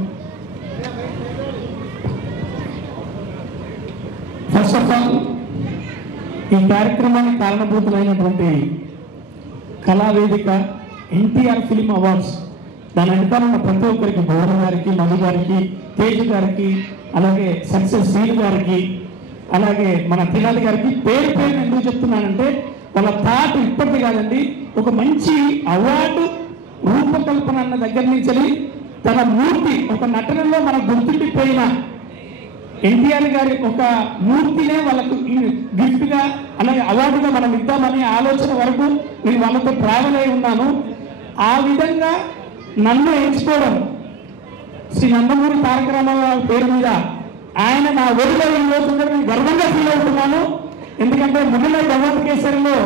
ఫస్ట్ ఆఫ్ ఆల్ ఈ కార్యక్రమానికి కారణభూతులైనటువంటి కళావేదిక, ఎన్టీఆర్ ఫిలిం అవార్డ్స్, దాని వెనకాల ఉన్న ప్రతి ఒక్కరికి, గౌరవ్ గారికి, మధు గారికి, తేజ్ గారికి, అలాగే సక్సెస్ సీల్ గారికి, అలాగే మన తినాలి గారికి పేరు పేరు ఎందుకు చెప్తున్నానంటే వాళ్ళ థాట్ ఇప్పటిది కాదండి. ఒక మంచి అవార్డు రూపకల్పన అన్న దగ్గర నుంచి తన మూర్తి, ఒక నటనలో మనకు గుర్తుండిపోయిన ఎన్టీఆర్ గారి ఒక మూర్తినే వాళ్ళకు గిఫ్ట్గా అలాగే అవార్డుగా మనం ఇద్దామనే ఆలోచన వరకు నేను వాళ్ళతో ట్రావెల్ అయి ఉన్నాను. ఆ విధంగా నన్ను ఎంచుకోవడం శ్రీ నందమూరి తారక రామారావు పేరు మీద ఆయన నా ఒడిలో ఈ రోజు నేను గర్వంగా ఫీల్ అవుతున్నాను. ఎందుకంటే మొదలై భగవంత కేసరిలో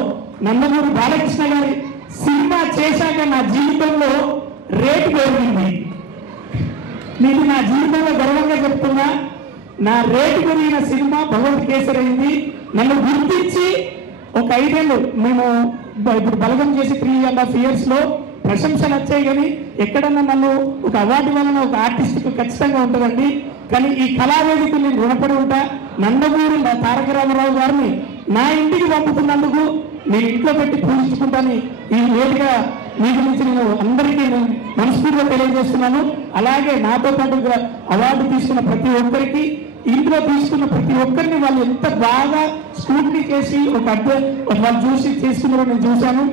నందమూరి బాలకృష్ణ గారి సినిమా చేశాక నా జీవితంలో రేటు పెరిగింది. నేను నా జీవితంలో గర్వంగా చెప్తున్నా, నా రేటు పెరిగిన సినిమా భగవంత కేసరి అయింది. నన్ను గుర్తించి ఒక 5 ఏళ్ళు మేము ఇప్పుడు బలగం చేసి 3.5 years లో ప్రశంసలు వచ్చాయి. కానీ ఎక్కడన్నా నన్ను ఒక అవార్డు వలన ఒక ఆర్టిస్ట్కి ఖచ్చితంగా ఉంటుందండి. కానీ ఈ కళావేదిక నేను రుణపడి ఉంటా. నందమూరి తారక రామారావు గారిని నా ఇంటికి పంపుతున్నందుకు నేను ఇంట్లో పెట్టి పూజించుకుంటాను. ఈ వేదిక మీ గురించి నేను అందరికీ నేను మనస్ఫూర్తిగా తెలియజేస్తున్నాను. అలాగే నాతో పాటు అవార్డు తీసుకున్న ప్రతి ఒక్కరికి, ఇంట్లో తీసుకున్న ప్రతి ఒక్కరిని వాళ్ళు ఎంత బాగా స్కూటీ చేసి వాళ్ళు చూసి చేసుకున్నారో నేను చూశాను.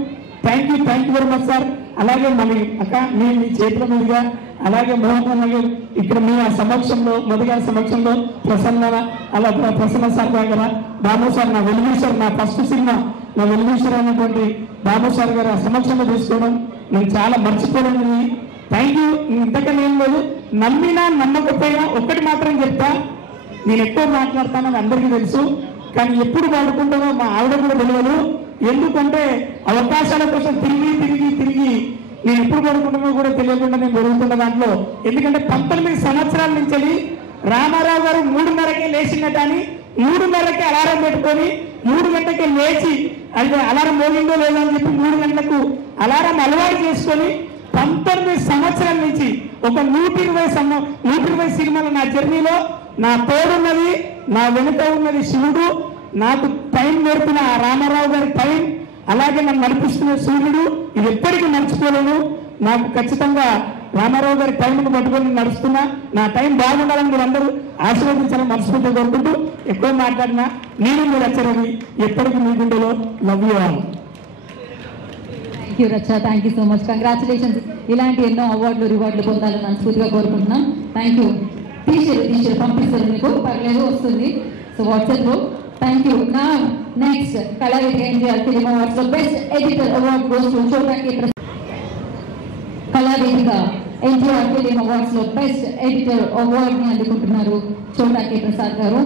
Thank you very much sir. అలాగే మళ్ళీ అక్క మీ చేతుల మీదుగా, అలాగే మోహన్ అలాగే ఇక్కడ మీ సమక్షంలో, మధు గారి సమక్షంలో, ప్రసన్న సార్ దగ్గర బాబు సార్, నా వెలుగుసార్, నా ఫస్ట్ సినిమా నా వెలుగుసార్ అయినటువంటి బాబు సార్ గారి సమక్షంలో తీసుకోవడం నేను చాలా మర్చిపోలేనిది. Thank you. ఇంతకన్నా ఏం లేదు. నమ్మినా నమ్మకపోయినా ఒక్కటి మాత్రం చెప్తా, నేను ఎక్కువ మాట్లాడతానని అందరికీ తెలుసు. కానీ ఎప్పుడు వాడుకుంటానో మా ఆవిడ కూడా తెలియదు. ఎందుకంటే అవకాశాల కోసం తిరిగి నేను ఎప్పుడు పడుకుంటానో కూడా తెలియకుండా నేను జరుగుతున్న దాంట్లో. ఎందుకంటే 19 సంవత్సరాల నుంచి రామారావు గారు 3:30కే లేచినట్టు అని 3:30కే అలారం పెట్టుకొని 3 గంటలకే లేచి, అంటే అలారం మోగిందో లేదో అని చెప్పి 3 గంటలకు అలారం అలవాటు చేసుకొని 19 సంవత్సరాల నుంచి ఒక 120 సినిమాల నా జర్నీలో నా తోడున్నది, నా వెనుక ఉన్నది శివుడు. నాకు టైం నేర్పిన ఆ రామారావు గారి టైం, అలాగే నన్ను నడిపిస్తున్న సూర్యుడు, ఇది ఎప్పటికీ మర్చిపోలేను. నాకు ఖచ్చితంగా రామారావు గారి టైంను పట్టుకొని నడుస్తున్నా. నా టైం బాగుండాలని మీరు అందరూ ఆశీర్వదించాలని మనస్ఫూర్తిగా కోరుకుంటూ ఎక్కువ మాట్లాడినా నేను మీరు వచ్చారని ఎప్పటికీ మీ గుండెలో love you all. Thank you Racha, thank you so much. Congratulations. ఇలాంటి ఎన్నో అవార్డులు రివార్డులు పొందాలని మనస్ఫూర్తిగా కోరుకుంటున్నాం. Thank you. టీచర్ పంపిస్తారు, మీకు పర్లేదు వస్తుంది. సో వాట్సాప్లో థ్యాంక్ యూ. నా next Kalavedika NTR film awards లో best editor award goes to Chota K Prasad. Kalavedika NTR film awards లో బెస్ట్ ఎడిటర్ అవార్డ్ ని అందుకుంటున్నారు చోటాకి ప్రసాద్ గారు.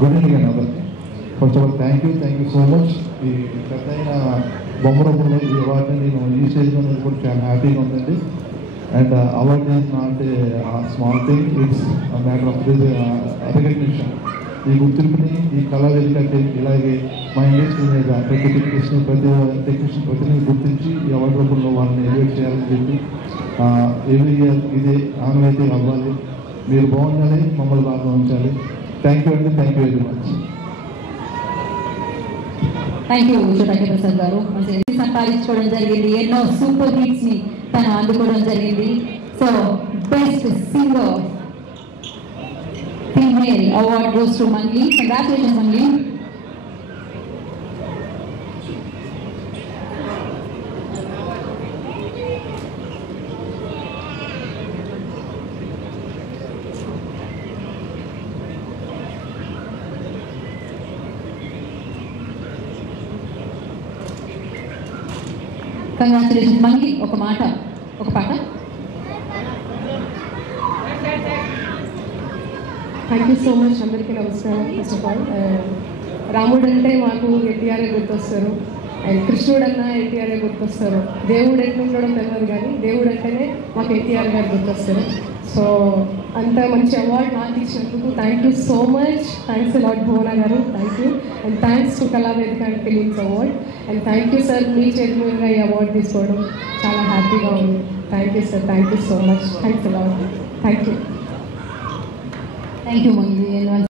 గుడ్ ఈవినింగ్ అండి అందరికీ. First of all thank you so much. ఈ పెద్ద అయిన బొమ్మరూపంలో ఈ అవార్డుని నేను ఈ స్టేజ్లో కూడా చాలా హ్యాపీగా ఉందండి. And award is not small thing, it's matter of recognition. ఈ గుర్తింపుని ఈ కళావేదిక ఇలాగే మా ఇండస్ట్రీ మీద ప్రతి టెక్నీషియన్ గుర్తించి ఈ అవార్డు రూపంలో వాళ్ళని ఎలివేట్ చేయాలని చెప్పి ఎవ్రీ ఇయర్ ఇదే ఆనవాయితీ అవ్వాలి. మీరు బాగుండాలి, మమ్మల్ని బాగా ఉంచాలి. థ్యాంక్ యూ అండి. Thank you very much. Thank you Chota K Prasad గారు. సంపాదించుకోవడం జరిగింది, ఎన్నో సూపర్ హిట్స్ ని తను అందుకోవడం జరిగింది. So best singer team female award goes to Mangli. Congratulations, Mangli. Congratulations, Mangli. ఒక పాట. Thank you so much. అందరికీ నమస్కారం. ఫస్ట్ ఆఫ్ ఆల్ రాముడు అంటే మాకు ఎన్టీఆర్ఏ గుర్తొస్తారు, అండ్ కృష్ణుడు అన్న ఎన్టీఆర్ఏ గుర్తొస్తారు. దేవుడు ఎట్లుండడం తెలియదు కానీ దేవుడు అంటేనే మాకు ఎన్టీఆర్ గారు గుర్తొస్తారు. సో అంత మంచి అవార్డు నాకు ఇచ్చినందుకు thank you so much. Thanks lot Bhuvana గారు, thank you. And thanks to Kalavedika and films award. And thank you sir, మీ చేతి మీదుగా ఈ అవార్డు తీసుకోవడం చాలా హ్యాపీగా ఉంది. Thank you sir, thank you so much. Thanks lot. Thank you. Thank you మంది.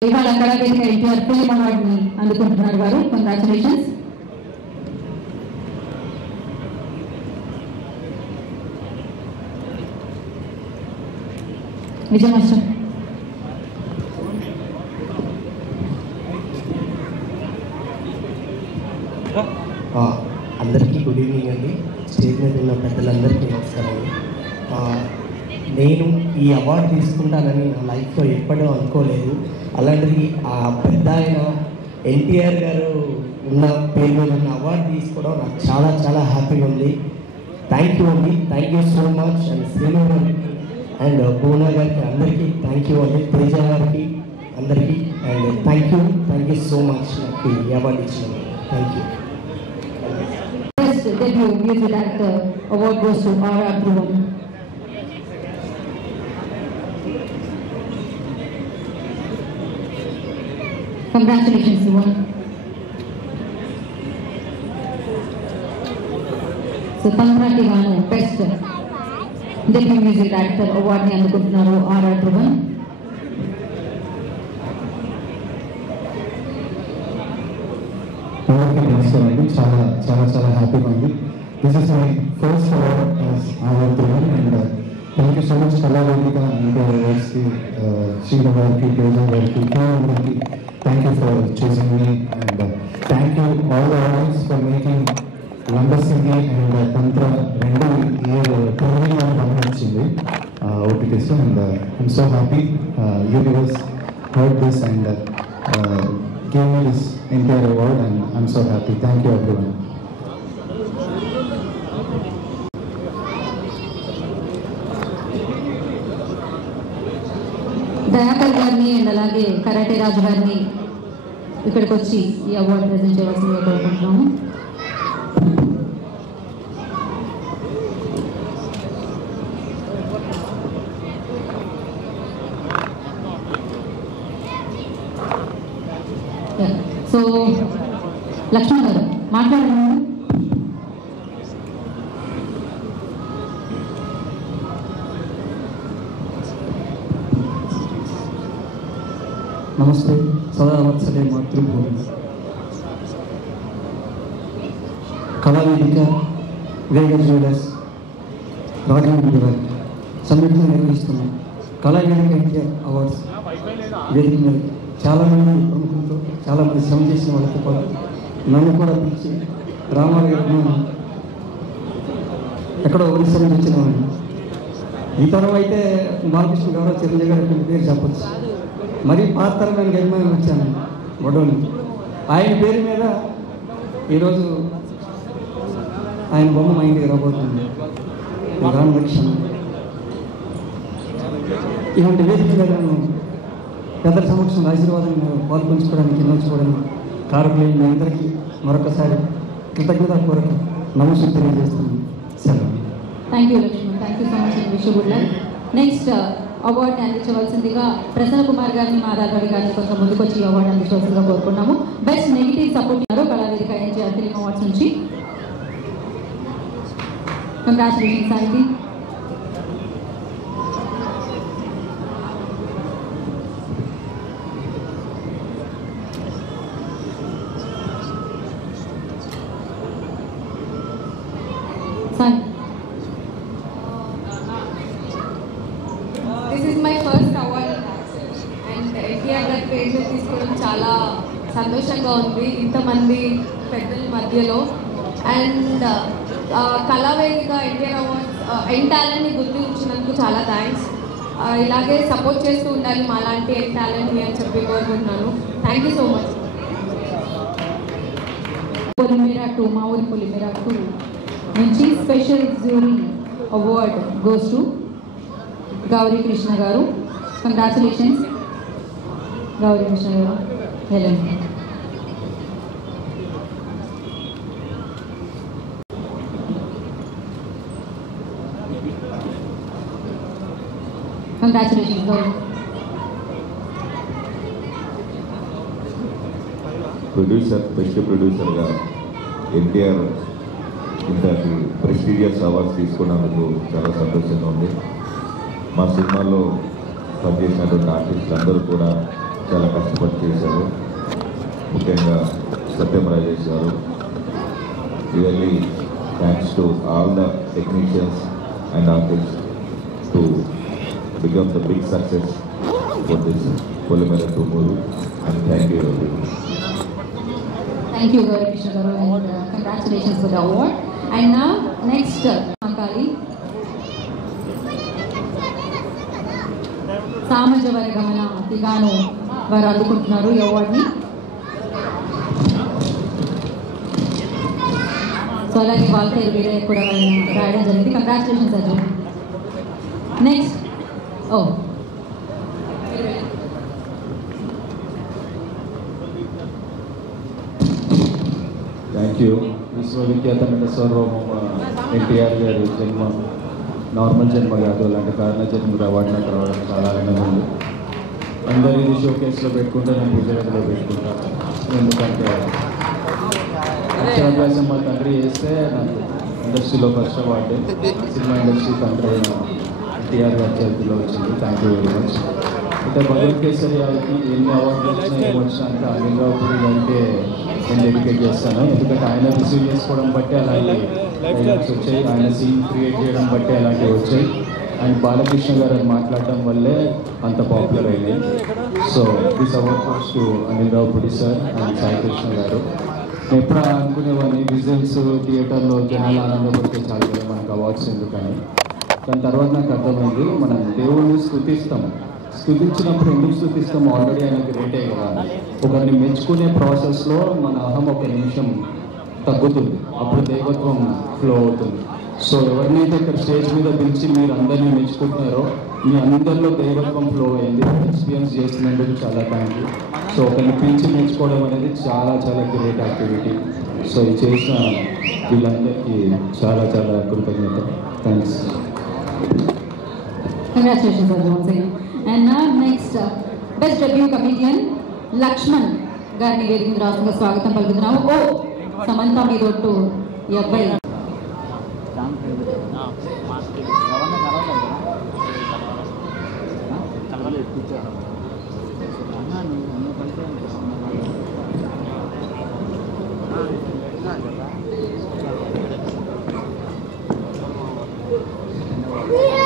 ఇవాళ కళావేదిక ఎన్టీఆర్ ఫిల్మ్ అవార్డుని అందుకుంటున్నారు వారు. కంగ్రాచులేషన్స్. విజయమాస్టర్. అందరికీ గుడ్ ఈవినింగ్ అండి. స్టేజ్ మీద ఉన్న పెద్దలందరికీ నమస్కారం అండి. నేను ఈ అవార్డు తీసుకుంటానని నా లైఫ్లో ఎప్పుడూ అనుకోలేదు. అలాంటిది ఆ పెద్ద ఆయన ఎన్టీఆర్ గారు ఉన్న పేరు మీద ఉన్న అవార్డు తీసుకోవడం నాకు చాలా చాలా హ్యాపీగా ఉంది. థ్యాంక్ యూ అండి. Thank you so much. And Srinu గారికి అండ్ భువన గారికి అందరికీ థ్యాంక్ యూ అండి. తేజ గారికి అందరికీ and thank you so much నాకు ఈ అవార్డు ఇచ్చినందుకు. Thank you. Debut music director award goes to R.R. Dhruvan. Congratulations, Dhruvan. So Pandrati Vanu best debut music director award ni అందుకుంటున్నారు R.R. Dhruvan. చాలా చాలా చాలా హ్యాపీగా ఉంది. This is my first award as R.R. Dhruvan and thank you so much Kalavedika and అవార్డ్స్కి శ్రీను గారికి, తేజ గారికి, అందరికి thank you for choosing me and thank you all the awards for making Lambasingi and Tantra రెండు ఇయర్ 21 వచ్చింది OTTs and I'm so happy universe heard this and gave me this entire award and I'm so happy. Thank you everyone. Dayakar గారిని అండ్ అలాగే కరాటే రాజు గారిని ఇక్కడికి వచ్చి ఈ అవార్డు ప్రజెంట్ చేయవలసిందిగా కోరుకుంటున్నాము. సో లక్ష్మణ్ గారు మాట్లాడండి. నమస్తే. సదా వత్సలే మాతృభూమి. కళావేదిక, వేగర్ జ్యువెలర్స్, రాజమండ్రి గారు సంయుక్తంగా నిర్వహిస్తున్నాం కళావేదిక ఎన్టీఆర్ అవార్డ్స్ వేదిక మీద చాలామంది ప్రముఖులతో చాలామంది శ్రమ చేసిన వాళ్ళతో పాటు నన్ను కూడా పిలిచి రామారావు గారు ఎక్కడో ఒరిస్సా నుంచి వచ్చిన వాడిని. ఈ తరం అయితే బాలకృష్ణ గారు, చిరంజీవి గారు పేరు చెప్పచ్చు. మరీ పాత తరమైన అభిమానం వచ్చాను గొడవని. ఆయన పేరు మీద ఈరోజు ఆయన బొమ్మ మా ఇంటికి రాబోతుంది. రామలక్ష్మణ ఇలాంటి వేదిక మీద పెద్దల సమక్షంలో ఆశీర్వాదంగా పాల్పంచుకోవడానికి నోచుకోవడానికి కారకులైన మీ అందరికీ మరొకసారి కృతజ్ఞతాపూర్వక నమస్కారం తెలియజేస్తున్నాను. సెలవు. Thank you Laxman. Thank you so much and wish good luck. Next అవార్డుని అందించవలసిందిగా ప్రసన్న కుమార్ గారిని, మాధవ్ గారిని కొంచెం ముందుకు వచ్చి ఈ అవార్డు అందించవలసిందిగా కోరుకున్నాము. Best negative support Kalavedika NTR film awards నుంచి. కంగ్రాచులేషన్స్ సాయికి. This is my first award and NTR సంతోషంగా ఉంది ఇంతమంది పెద్దల మధ్యలో. అండ్ కళావేదిక ఎన్టీఆర్ అవార్డ్స్ యంగ్ టాలెంట్ని గుర్తించినందుకు చాలా థ్యాంక్స్. ఇలాగే సపోర్ట్ చేస్తూ ఉండాలి మాలాంటి యంగ్ టాలెంట్ని అని చెప్పి కోరుకుంటున్నాను. Thank you so much. Polimera 2 మా ఊరి పొలిమేరా 2 నుంచి special jury award goes to Gauri Krishna గారు. కంగ్రాచులేషన్స్ గౌరీ కృష్ణ గారు. వెళ్ళండి. కంగ్రాచులేషన్స్ గౌరీ. బెస్ట్ ప్రొడ్యూసర్గా ఎన్టీఆర్ ఇంతటి ప్రెస్టీజియస్ అవార్డ్స్ తీసుకున్నందుకు చాలా సంతోషంగా ఉంది. మా సినిమాలో పనిచేసినటువంటి ఆర్టిస్టులు అందరూ కూడా చాలా కష్టపడి చేశారు. ముఖ్యంగా సత్యం రాజేష్ గారు. Really thanks to all the technicians and artist to become the big success for this Polimera 2 movie. And thank you everyone. Thank you, Gauri Krishna Garu, and congratulations for the award. And now, next, Makali. Samajavara Gamana Tigano varu andukuntunnaru ee award ni. So alage Valter Vire kuda rayadam jarigindi. Congratulations Arjun. Next, oh, thank you. విశ్వవిఖ్యాత నట సార్వభౌమ ఎన్టీఆర్ గారి జన్మ నార్మల్ జన్మ కాదు, అలాంటి కారణ జన్మ అవార్డు నాకు రావడం చాలా ఆనందంగా ఉంది. అందరూ ఇది షోకేస్లో పెట్టుకుంటే నేను పూజగదిలో పెట్టుకుంటాను. ఎందుకంటే అక్షరాభ్యాసం మా తండ్రి చేస్తే నాకు ఇండస్ట్రీలో ఫస్ట్ అవార్డు సినిమా ఇండస్ట్రీ తండ్రి అయిన ఎన్టీఆర్ గారి చేతిలో వచ్చింది. Thank you very much. అంటే భగవత్ కేసరి గారికి ఎన్ని అవార్డులు వచ్చినా ఏమొచ్చినా అంటే అనిల్ రావుపూడి గారికి నేను డెడికేట్ చేస్తాను. ఎందుకంటే ఆయన రిసీవ్ చేసుకోవడం బట్టి అలాంటి డైలాగ్స్ వచ్చాయి, ఆయన సీన్ క్రియేట్ చేయడం బట్టి అలాంటివి వచ్చాయి. అండ్ బాలకృష్ణ గారు అది మాట్లాడడం వల్లే అంత పాపులర్ అయినాయి. So this award goes to Anil Ravipudi sir and Sai Krishna గారు. నేను ఎప్పుడు అనుకునేవాడిని విజిల్స్ థియేటర్లో జనాలు ఆనందపడితే చాలు కదా మనకు అవార్డ్స్ ఎందుకని. దాని తర్వాత నాకు అర్థమైంది మనం దేవుడిని స్థుతించినప్పుడు ఎందుకు స్థుతిస్తాం, ఆల్రెడీ ఆయన గ్రేటే కదా. ఒకరిని మెచ్చుకునే ప్రాసెస్లో మన అహం ఒక నిమిషం తగ్గుతుంది, అప్పుడు దైవత్వం ఫ్లో అవుతుంది. సో ఎవరినైతే ఇక్కడ స్టేజ్ మీద పిలిచి మీరు అందరినీ మెచ్చుకుంటున్నారో మీ అందరిలో దైవత్వం ఫ్లో అయింది. ఎక్స్పీరియన్స్ చేస్తున్నందుకు చాలా థ్యాంక్ యూ. సో ఒకరిని పిలిచి మెచ్చుకోవడం అనేది చాలా చాలా గ్రేట్ యాక్టివిటీ. సో ఇది చేసిన వీళ్ళందరికీ చాలా చాలా కృతజ్ఞత. Thanks. Congratulations once again. And now next, best debut comedian Lakshman గారిని వేదిక మీద రాష్ట్రంగా స్వాగతం పలుకుతున్నాము. ఓ సమంత మీదొట్టు ఈ అబ్బాయి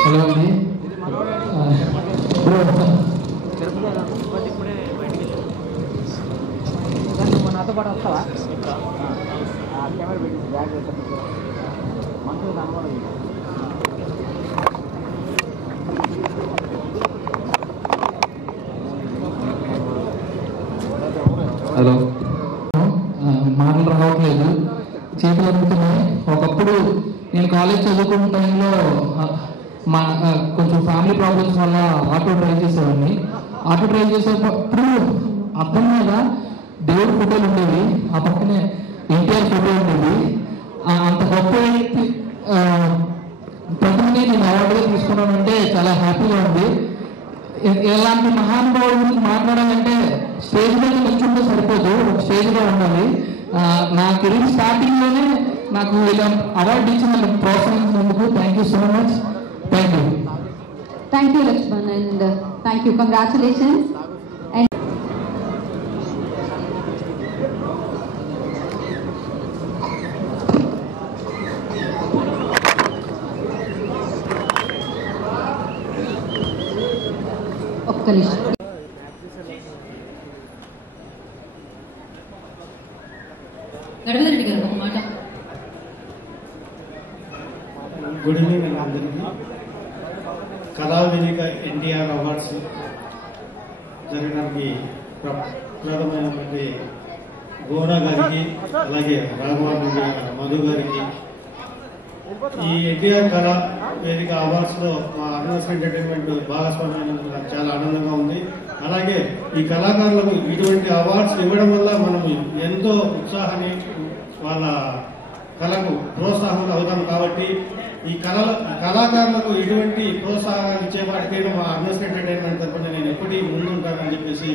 హలో అండి. నాతో పాటు వస్తావా? కెమెరా పెట్టి బ్యాగ్ మనసు కనబడదు. హలో, మాటలు రావట్లేదు, చేతులు అందుతున్నాయి. ఒకప్పుడు నేను కాలేజ్ చదువుకున్న టైంలో మా కొంచెం ఫ్యామిలీ ప్రాబ్లమ్స్ వల్ల ఆటో డ్రైవ్ చేసేవాడిని. ఆటో డ్రైవ్ చేసేటప్పుడు అర్థం మీద దేవుడి ఫోటోలు ఉండేవి, ఆ పక్కనే ఎన్టీఆర్ ఫోటో ఉండేది. అంత గొప్ప వ్యక్తి ప్రతిని నేను అవార్డుగా తీసుకున్నానంటే చాలా హ్యాపీగా ఉంది. ఎలాంటి మహానుభావుల గురించి మాట్లాడాలంటే స్టేజ్ మీద నిల్చుంటే సరిపోదు, ఒక స్టేజ్గా ఉండాలి. నా కెరీర్ స్టార్టింగ్లోనే నాకు ఇలా అవార్డు ఇచ్చి నన్ను ప్రోత్సహించినందుకు thank you so much. Thank you. Thank you Lakshman and thank you. Congratulations. ఒక్క నిమిషం. గుడ్ ఈవినింగ్ అందరికీ. కళావేదిక ఎన్టీఆర్ అవార్డ్స్ జరగడానికి ప్రప్రదమైనటువంటి గోరా గారికి, అలాగే రాఘవారెడ్డి గారి మధు గారికి, ఈ ఎన్టీఆర్ కళా వేదిక అవార్డ్స్ లో మా అర్నస్ ఎంటర్టైన్మెంట్ భాగస్వామ్యం నాకు చాలా ఆనందంగా ఉంది. అలాగే ఈ కళాకారులకు ఇటువంటి అవార్డ్స్ ఇవ్వడం వల్ల మనం ఎంతో ఉత్సాహాన్ని, వాళ్ళ కళకు ప్రోత్సాహం అవుతాం. కాబట్టి ఈ కళాకారులకు ఇటువంటి ప్రోత్సాహాలు ఇచ్చే వాటికైనా మా అర్నస్ ఎంటర్టైన్మెంట్ తరఫున నేను ఎప్పటికీ ముందుంటానని చెప్పేసి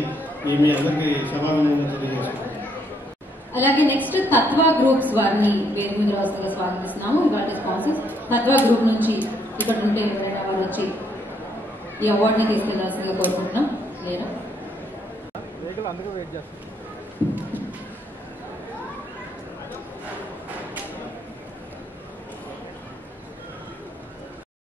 మీ అందరికీ సభాముఖంగా తెలియజేస్తున్నాను. అలాగే నెక్స్ట్ తత్వ గ్రూప్స్ వారిని వేదిక మీద రాష్ట్రంగా స్వాగతిస్తున్నాము. ఇవాళ స్పాన్సర్స్ తత్వ గ్రూప్ నుంచి ఇక్కడ ఉంటే ఎవరైనా వారు వచ్చి ఈ అవార్డుని తీసుకెళ్లాల్సిందిగా కోరుకుంటున్నాం. లేదా